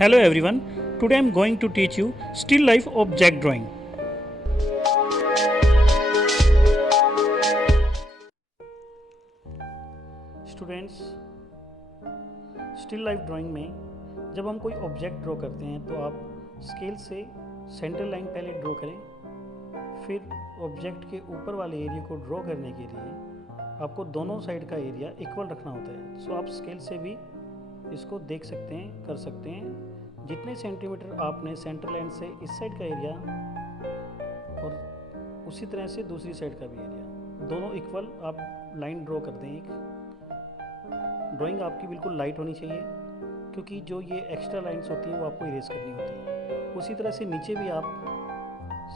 Hello everyone, today I am going to teach you still life object drawing. Students, still life drawing में जब हम कोई object draw करते हैं तो आप स्केल से सेंटर लाइन पहले ड्रॉ करें। फिर ऑब्जेक्ट के ऊपर वाले एरिया को ड्रॉ करने के लिए आपको दोनों साइड का एरिया इक्वल रखना होता है। सो आप स्केल से भी इसको देख सकते हैं, कर सकते हैं। जितने सेंटीमीटर आपने सेंटर लाइन से इस साइड का एरिया और उसी तरह से दूसरी साइड का भी एरिया, दोनों इक्वल आप लाइन ड्रॉ कर दें। एक ड्राइंग आपकी बिल्कुल लाइट होनी चाहिए, क्योंकि जो ये एक्स्ट्रा लाइंस होती हैं वो आपको इरेज करनी होती है। उसी तरह से नीचे भी आप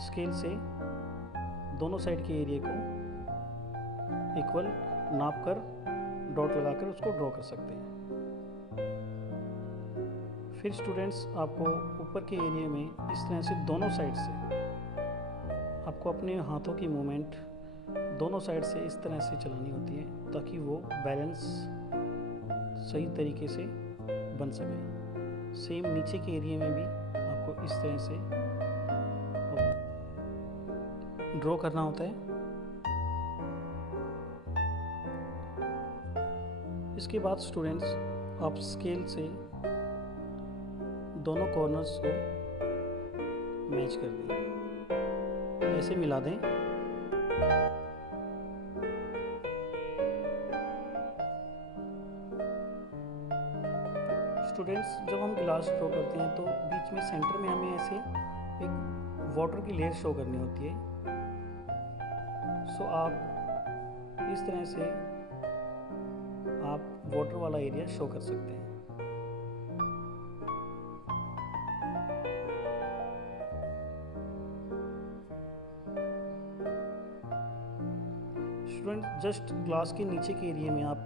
स्केल से दोनों साइड के एरिया को इक्वल नाप कर डॉट लगाकर उसको ड्रॉ कर सकते हैं। फिर स्टूडेंट्स, आपको ऊपर के एरिया में इस तरह से दोनों साइड से आपको अपने हाथों की मूवमेंट दोनों साइड से इस तरह से चलानी होती है, ताकि वो बैलेंस सही तरीके से बन सके। सेम नीचे के एरिया में भी आपको इस तरह से ड्रॉ करना होता है। इसके बाद स्टूडेंट्स, आप स्केल से दोनों कॉर्नर्स को मैच कर दें, ऐसे मिला दें। स्टूडेंट्स, जब हम ग्लास ड्रॉ करते हैं तो बीच में सेंटर में हमें ऐसे एक वाटर की लेयर शो करनी होती है। सो आप इस तरह से आप वाटर वाला एरिया शो कर सकते हैं। स्टूडेंट, जस्ट ग्लास के नीचे के एरिया में आप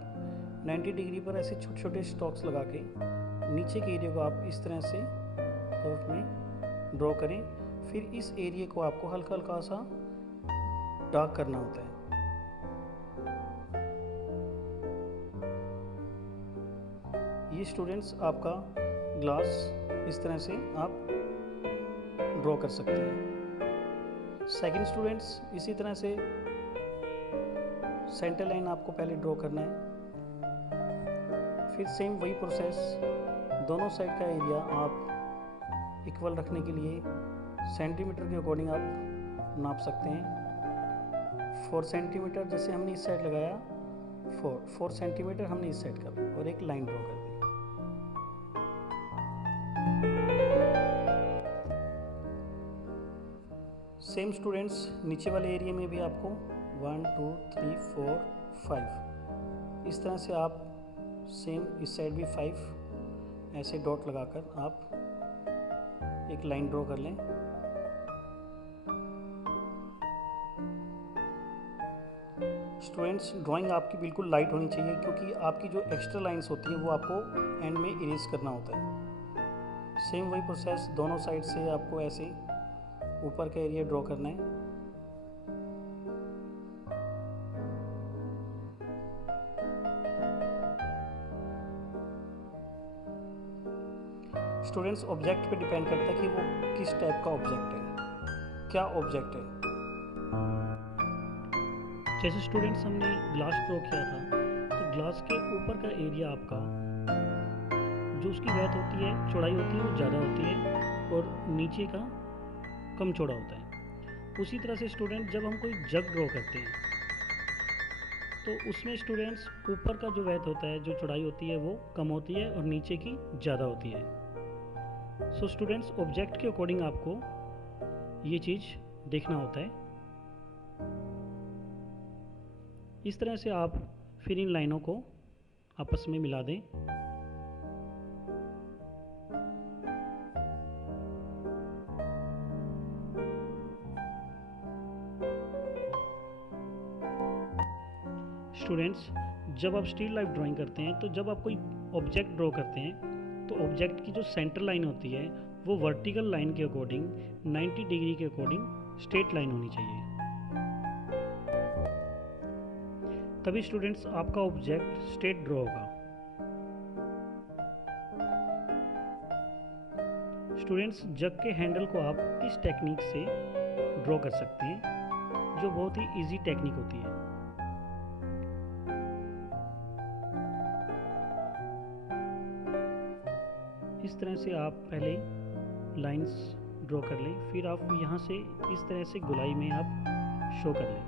90 डिग्री पर ऐसे छोटे छोटे स्टॉक्स लगा के नीचे के एरिया को आप इस तरह से कर्व में ड्रॉ करें। फिर इस एरिया को आपको हल्का हल्का सा डार्क करना होता है। ये स्टूडेंट्स आपका ग्लास इस तरह से आप ड्रॉ कर सकते हैं। सेकंड स्टूडेंट्स, इसी तरह से सेंटर लाइन आपको पहले ड्रॉ करना है। फिर सेम वही प्रोसेस, दोनों साइड का एरिया आप इक्वल रखने के लिए सेंटीमीटर के अकॉर्डिंग आप नाप सकते हैं। 4 सेंटीमीटर जैसे हमने इस साइड लगाया, 4 सेंटीमीटर हमने इस साइड का और एक लाइन ड्रॉ कर दी। सेम स्टूडेंट्स, नीचे वाले एरिया में भी आपको 1 2 3 4 5 इस तरह से आप सेम इस साइड भी 5 ऐसे डॉट लगाकर आप एक लाइन ड्रॉ कर लें। स्टूडेंट्स, ड्राइंग आपकी बिल्कुल लाइट होनी चाहिए, क्योंकि आपकी जो एक्स्ट्रा लाइंस होती हैं वो आपको एंड में इरेज करना होता है। सेम वही प्रोसेस, दोनों साइड से आपको ऐसे ऊपर का एरिया ड्रॉ करना है। स्टूडेंट्स, ऑब्जेक्ट पे डिपेंड करता है कि वो किस टाइप का ऑब्जेक्ट है, क्या ऑब्जेक्ट है। जैसे स्टूडेंट्स, हमने ग्लास ड्रॉ किया था, तो ग्लास के ऊपर का एरिया आपका जो उसकी वेथ होती है, चौड़ाई होती है, वो ज़्यादा होती है और नीचे का कम चौड़ा होता है। उसी तरह से स्टूडेंट, जब हम कोई जग ड्रॉ करते हैं तो उसमें स्टूडेंट्स ऊपर का जो वेथ होता है, जो चौड़ाई होती है, वो कम होती है और नीचे की ज़्यादा होती है। सो स्टूडेंट्स, ऑब्जेक्ट के अकॉर्डिंग आपको ये चीज़ देखना होता है। इस तरह से आप फिर इन लाइनों को आपस में मिला दें। स्टूडेंट्स, जब आप स्टिल लाइफ ड्राइंग करते हैं तो जब आप कोई ऑब्जेक्ट ड्रॉ करते हैं तो ऑब्जेक्ट की जो सेंटर लाइन होती है वो वर्टिकल लाइन के अकॉर्डिंग 90 डिग्री के अकॉर्डिंग स्ट्रेट लाइन होनी चाहिए। तभी स्टूडेंट्स आपका ऑब्जेक्ट स्ट्रेट ड्रॉ होगा। स्टूडेंट्स, जग के हैंडल को आप इस टेक्निक से ड्रॉ कर सकते हैं, जो बहुत ही इजी टेक्निक होती है। इस तरह से आप पहले लाइंस ड्रॉ कर लें, फिर आप यहाँ से इस तरह से गोलाई में आप शो कर लें।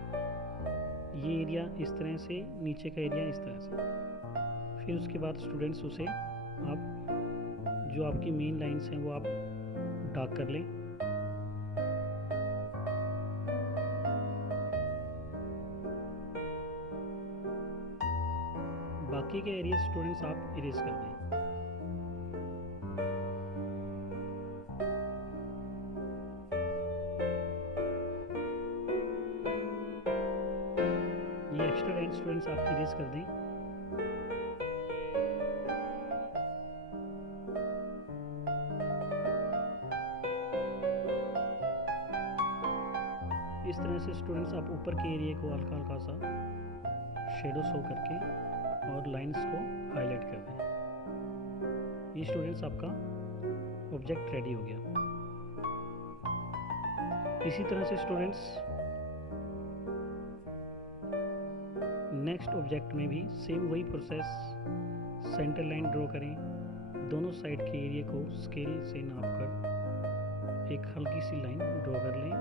ये एरिया इस तरह से, नीचे का एरिया इस तरह से। फिर उसके बाद स्टूडेंट्स उसे आप जो आपकी मेन लाइंस हैं वो आप डार्क कर लें। बाकी के एरिया स्टूडेंट्स आप इरेज कर दें। ये एक्स्ट्रा लाइन स्टूडेंट्स आप इरेज कर दें। इस तरह से स्टूडेंट्स आप ऊपर के एरिया को हल्का हल्का सा शेडो शो करके और लाइंस को हाईलाइट कर दें। ये स्टूडेंट्स आपका ऑब्जेक्ट रेडी हो गया। इसी तरह से स्टूडेंट्स नेक्स्ट ऑब्जेक्ट में भी सेम वही प्रोसेस, सेंटर लाइन ड्रॉ करें, दोनों साइड के एरिया को स्केल से नाप कर एक हल्की सी लाइन ड्रॉ कर लें।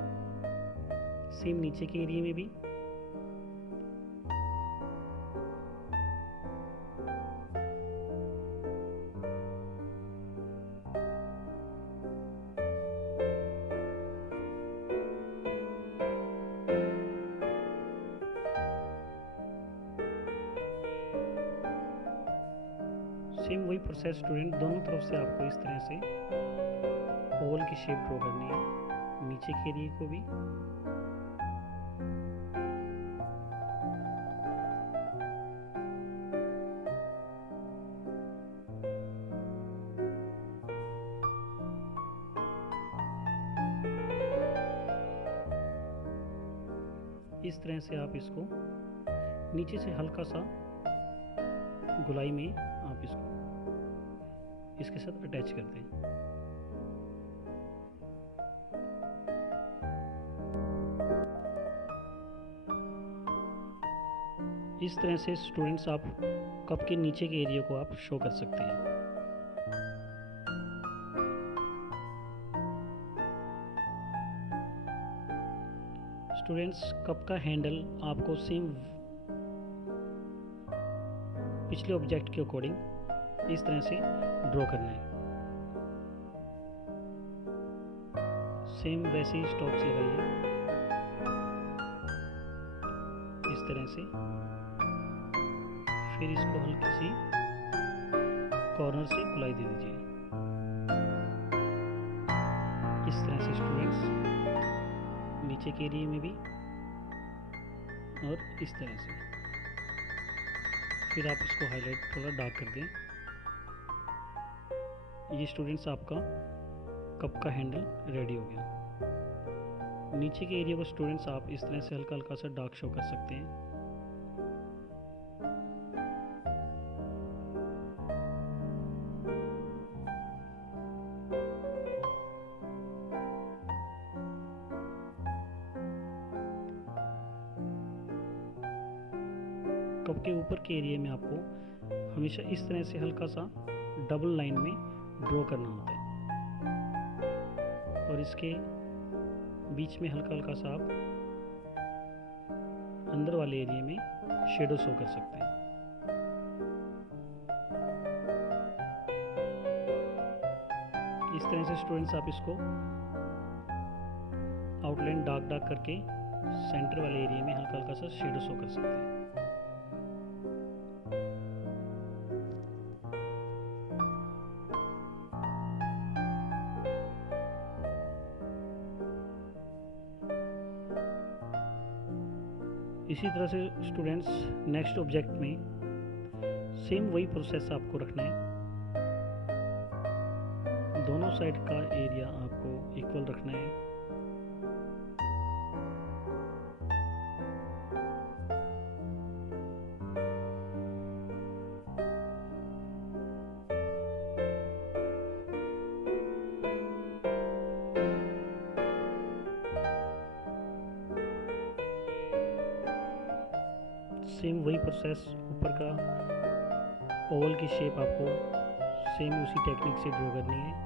सेम नीचे के एरिया में भी सेम वही प्रोसेस स्टूडेंट, दोनों तरफ से आपको इस तरह से ओवल की शेप ड्रॉ करनी है, नीचे के एरिया को भी। इस तरह से आप इसको नीचे से हल्का सा गोलाई में आप इसको इसके साथ अटैच कर दें। इस तरह से स्टूडेंट्स आप कप के नीचे के एरिया को आप शो कर सकते हैं। स्टूडेंट्स, कप का हैंडल आपको सेम पिछले ऑब्जेक्ट के अकॉर्डिंग इस तरह से ड्रॉ करना है। सेम वैसे ही स्टॉप्स लगाइए इस तरह से। फिर इसको हल्की सी कॉर्नर से गोलाई दे दीजिए। इस तरह से स्टूडेंट्स नीचे के एरिया में भी और इस तरह से। फिर आप इसको हाईलाइट थोड़ा डार्क कर दें। ये स्टूडेंट्स आपका कप का हैंडल रेडी हो गया। नीचे के एरिया को स्टूडेंट्स आप इस तरह से हल्का हल्का सा डार्क शो कर सकते हैं। कप के ऊपर के एरिया में आपको हमेशा इस तरह से हल्का सा डबल लाइन में ड्रॉ करना होता है और इसके बीच में हल्का हल्का सा आप अंदर वाले एरिया में शेडो शो कर सकते हैं। इस तरह से स्टूडेंट्स आप इसको आउटलाइन डार्क डार्क करके सेंटर वाले एरिया में हल्का हल्का सा शेडो शो कर सकते हैं। इसी तरह से स्टूडेंट्स नेक्स्ट ऑब्जेक्ट में सेम वही प्रोसेस आपको रखना है। दोनों साइड का एरिया आपको इक्वल रखना है। सेम वही प्रोसेस, ऊपर का ओवल की शेप आपको सेम उसी टेक्निक से ड्रॉ करनी है।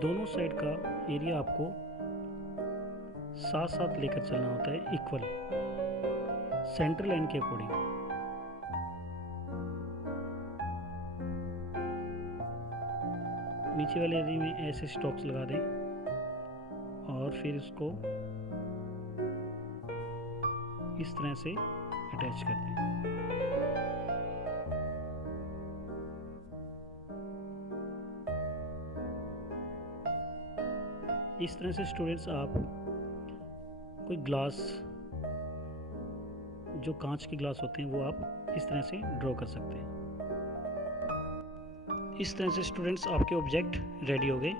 दोनों साइड का एरिया आपको साथ साथ लेकर चलना होता है, इक्वल सेंटर लाइन के अकॉर्डिंग। नीचे वाले एरिया में ऐसे स्टॉक्स लगा दें और फिर इसको इस तरह से अटैच कर दें। इस तरह से स्टूडेंट्स आप कोई ग्लास, जो कांच के ग्लास होते हैं, वो आप इस तरह से ड्रॉ कर सकते हैं। इस तरह से स्टूडेंट्स आपके ऑब्जेक्ट रेडी हो गए।